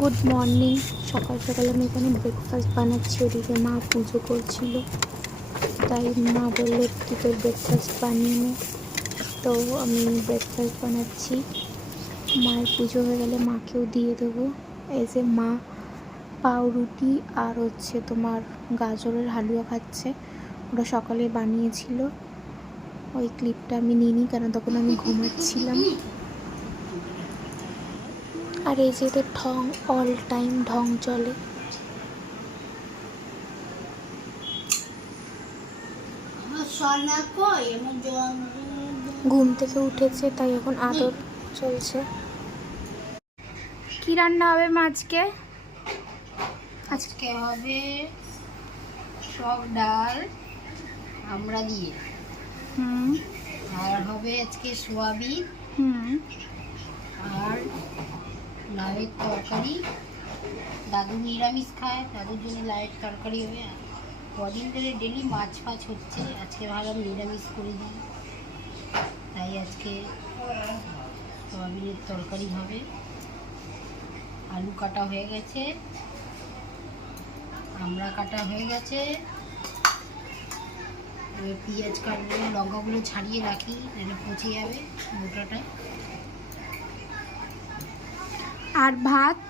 Good morning. সকাল সকাল আমি এখানে ব্রেকফাস্ট বানাচ্ছি, ওদিকে মা পুজো করছিল, তাই মা বললো তুই তোর ব্রেকফাস্ট বানিয়ে নে। তো আমি ব্রেকফাস্ট বানাচ্ছি, মায়ের পুজো হয়ে গেলে মাকেও দিয়ে দেবো। এই যে মা পাউরুটি আর হচ্ছে তোমার গাজরের হালুয়া খাচ্ছে, ওটা সকালে বানিয়েছিল। ওই ক্লিপটা আমি নিইনি, কেন তখন আমি ঘুমাচ্ছিলাম। আর এই যে তো ঢং, অল টাইম ঢং চলে। ঘুম থেকে উঠেছে, তাই এখন আদর চলছে। কি রান্না হবে মা আজকে? আজকে হবে টক ডাল আমরা দিয়ে, আর হবে আজকে সোয়াবিন আর লাউয়ের তরকারি। দাদু নিরামিষ খায়, দাদুর জন্য লাউয়ের তরকারি হবে। কদিন ধরে ডেলি মাছ ফাছ হচ্ছে, আজকে ভাবলাম নিরামিষ করে দিই, তাই আজকে সোয়াবিনের তরকারি হবে। আলু কাটা হয়ে গেছে, আমরা কাটা হয়ে গেছে, পেঁয়াজ কাটবো, লঙ্কাগুলো ছাড়িয়ে রাখি, এটা পচে যাবে মোটাটা। আর ভাত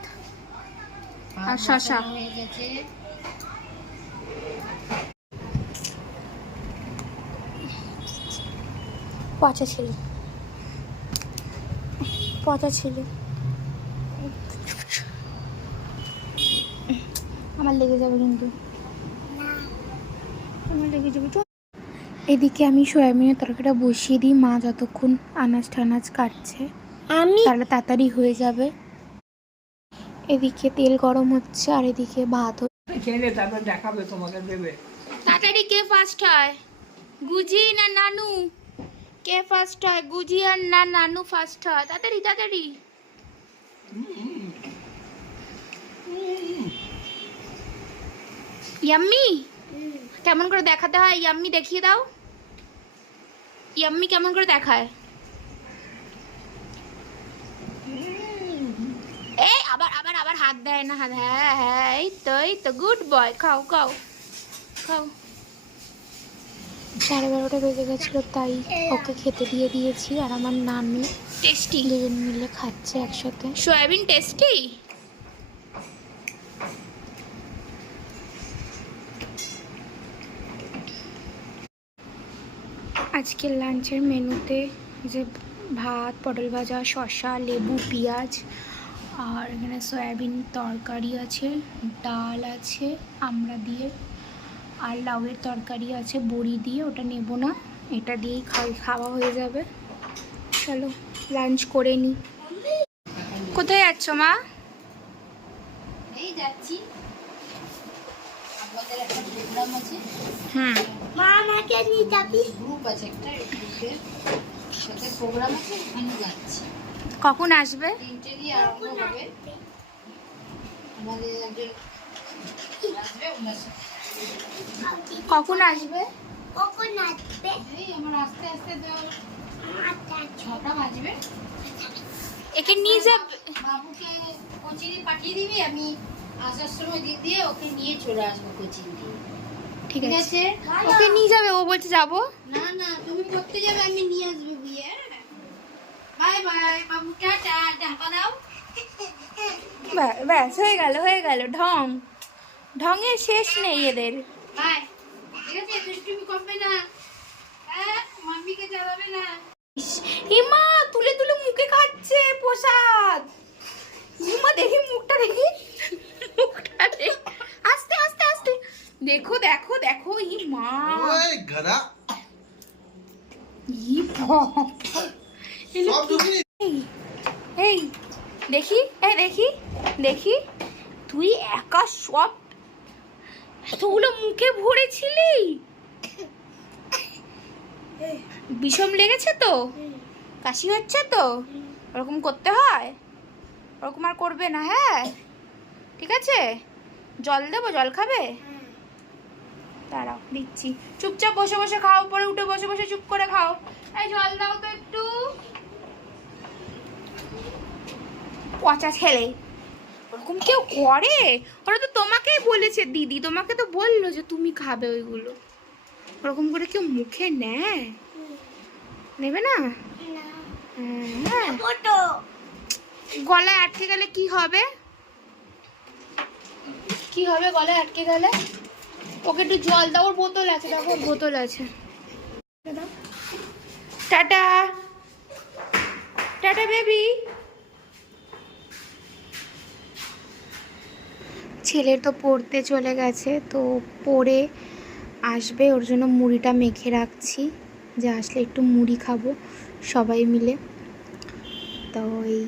আর শসা হয়ে গেছে। পচা ছিল, পচা ছিল, আমার লেগে যাবে কিন্তু, আমার লেগে যাবে। এদিকে আমি সয়াবিনের তরকারিটা বসিয়ে দিই, মা যতক্ষণ আনাজ টানাজ কাটছে, তাহলে তাড়াতাড়ি হয়ে যাবে। এদিকে তেল গরম হচ্ছে আর এদিকে ভাত দেখাবে তোমাকে দেবে। তাড়াতাড়ি কে ফার্স্ট হয়, গুজি না নানু? কে ফার্স্ট হয়, গুজি আর না নানু ফার্স্ট হয়? তাড়াতাড়ি তাড়াতাড়ি। ইয়াম্মি কেমন করে দেখাতে হয়? ইয়াম্মি দেখিয়ে দাও, ইয়াম্মি কেমন করে দেখায়? এই আবার আবার আবার হাত দেয় না, হাত, হ্যাঁ হ্যাঁ, এই তো গুড বয়। খাও খাও খাও। 12:30 বেজে গেছিলো, তাই ওকে খেতে দিয়ে দিয়েছি। আর আমার নানু টেস্টি দুজন মিলে খাচ্ছে একসাথে। Soybean tasty. আজকের লাঞ্চের মেনুতে যে ভাত, পটল ভাজা, শসা, লেবু, পেঁয়াজ, আর এখানে সয়াবিন তরকারি আছে, ডাল আছে আমরা দিয়ে, আর লাউয়ের তরকারি আছে বড়ি দিয়ে, ওটা নেব না, এটা দিয়েই খাওয়া হয়ে যাবে। চলো লাঞ্চ করে নিই। কোথায় যাচ্ছ মা? এই যাচ্ছি, আমাদের একটা প্রোগ্রাম আছে। মা আমাকে নিয়ে যাবি? গ্রুপ আছে একটা, গ্রুপের সাথে প্রোগ্রাম আছে, ওখানে যাচ্ছি। কখন আসবে? 3টে দিয়ে আরম্ভ হবে। আমাদের একজন আসবে, ওনার সাথে। কখন আসবে? এই আমার আস্তে আস্তে তো 6টা বাজবে। একে নিয়ে যাবে? বাবুকে কোচিং পাঠিয়ে দিবি, আমি আসার সময় দিক দিয়ে ওকে নিয়ে চলে আসবো কোচিং দিয়ে। ঠিক আছে, ওকে নিয়ে যাবে? ও বলছে যাবো। না না, তুমি পড়তে যাবে, আমি নিয়ে আসবো গিয়ে। বাই বাই বাবু, টাটা, টাকা দাও। ব্যাস হয়ে গেল, হয়ে গেল। ঢং, ঢঙের শেষ নেই এদের। বাই, ঠিক আছে, দুষ্টুমি করবে না, হ্যাঁ, মাম্মিকে জ্বালাবে না। ইমা তুলে তুলে মুখে খাচ্ছে প্রসাদ। ইমা দেখি মুখটা, দেখি মুখটা, দেখি আস্তে আস্তে আস্তে, দেখো দেখো দেখো। ইমা ওই গড়া, ই বাবা, এই এই দেখি, এই দেখি দেখি, তুই একা সব এতগুলো মুখে ভরেছিলি? বিষম লেগেছে তো? কাশি হচ্ছে তো? ওরকম করতে হয়, ওরকম আর করবে না, হ্যাঁ? ঠিক আছে, জল দেবো? জল খাবে? দাঁড়াও দিচ্ছি, চুপচাপ বসে বসে খাও, পরে উঠে বসে বসে চুপ করে খাও। এই জল দাও তো একটু। পচা ছেলে, ওরকম কেউ করে? ওরা তো তোমাকেই বলেছে দিদি, তোমাকে তো বললো যে তুমি খাবে ওইগুলো। ওরকম করে কেউ মুখে নেয়? নেবে না? হ্যাঁ। গলায় আটকে গেলে কি হবে? কি হবে গলায় আটকে গেলে? ওকে একটু জল দাও, ওর বোতল আছে, দেখো ওর বোতল আছে। Tata tata baby. ছেলের তো পড়তে চলে গেছে, তো পড়ে আসবে, ওর জন্য মুড়িটা মেখে রাখছি, যে আসলে একটু মুড়ি খাবো সবাই মিলে। তো এই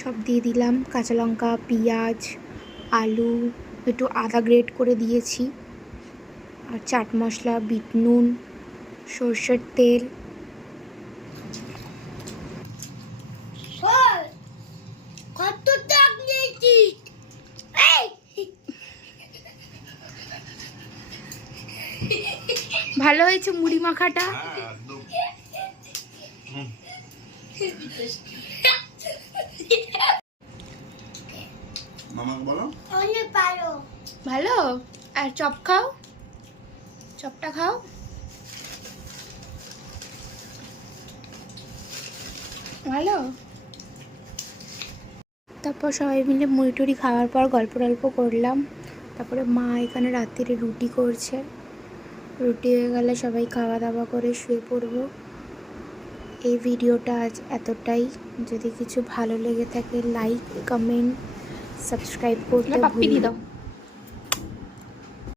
সব দিয়ে দিলাম, কাঁচা লঙ্কা, পেঁয়াজ, আলু, একটু আদা গ্রেট করে দিয়েছি, আর চাট মশলা, বিট নুন, সর্ষের তেল। কত টাক নিয়েছিস? ভালো হয়েছে মুড়ি মাখাটা? মামাকে বলো অনেক ভালো। ভালো। আর চপ খাও, চপটা খাও। ভালো। তারপর সবাই মিলে মুড়ি টুড়ি খাওয়ার পর গল্প টল্প করলাম। তারপরে মা এখানে রাত্রিরে রুটি করছে, রুটি হয়ে গেলে সবাই খাওয়া দাওয়া করে শুয়ে পড়বো। এই ভিডিওটা আজ এতটাই। যদি কিছু ভালো লেগে থাকে লাইক, কমেন্ট, সাবস্ক্রাইব করতে ভুলবেন না।